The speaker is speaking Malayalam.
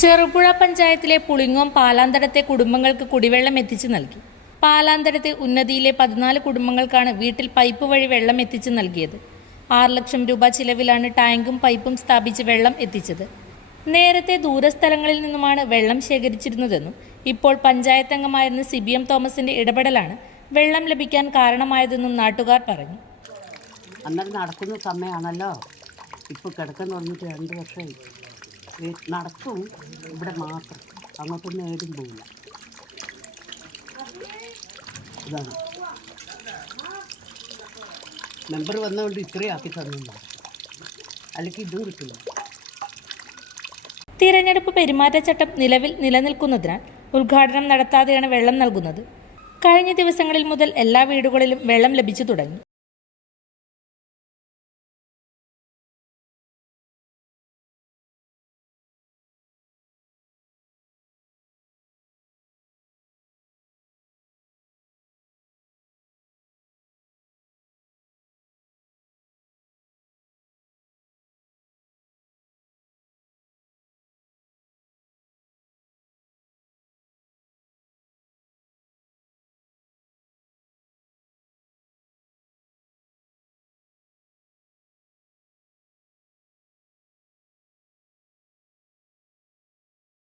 ചെറുപുഴ പഞ്ചായത്തിലെ പുളിങ്ങോം പാലാന്തടത്തെ കുടുംബങ്ങൾക്ക് കുടിവെള്ളം എത്തിച്ചു നൽകി. പാലാന്തടത്തെ ഉന്നതിയിലെ 14 കുടുംബങ്ങൾക്കാണ് വീട്ടിൽ പൈപ്പ് വഴി വെള്ളം എത്തിച്ചു നൽകിയത്. 6 ലക്ഷം രൂപ ചിലവിലാണ് ടാങ്കും പൈപ്പും സ്ഥാപിച്ച് വെള്ളം എത്തിച്ചത്. നേരത്തെ ദൂരസ്ഥലങ്ങളിൽ നിന്നുമാണ് വെള്ളം ശേഖരിച്ചിരുന്നതെന്നും ഇപ്പോൾ പഞ്ചായത്ത് അംഗമായിരുന്ന CBM തോമസിന്റെ ഇടപെടലാണ് വെള്ളം ലഭിക്കാൻ കാരണമായതെന്നും നാട്ടുകാർ പറഞ്ഞു. അന്നേരം നടക്കുന്ന സമയമാണല്ലോ, ഇപ്പോൾ കിടക്കാൻ തുടങ്ങിയിട്ട് 2 വർഷമായി. നടക്കും ഇവിടെ മാത്രം, അങ്ങോട്ടൊന്നും ഏടും പോവില്ല. ഇതാണ് മെമ്പർ വന്നുകൊണ്ട് ഇത്രയും ആക്കി തന്നില്ല, അല്ലെങ്കിൽ ഇതും കിട്ടില്ല. തിരഞ്ഞെടുപ്പ് പെരുമാറ്റച്ചട്ടം നിലവിൽ നിലനിൽക്കുന്നതിനാൽ ഉദ്ഘാടനം നടത്താതെയാണ് വെള്ളം നൽകുന്നത്. കഴിഞ്ഞ ദിവസങ്ങളിൽ മുതൽ എല്ലാ വീടുകളിലും വെള്ളം ലഭിച്ചു തുടങ്ങി.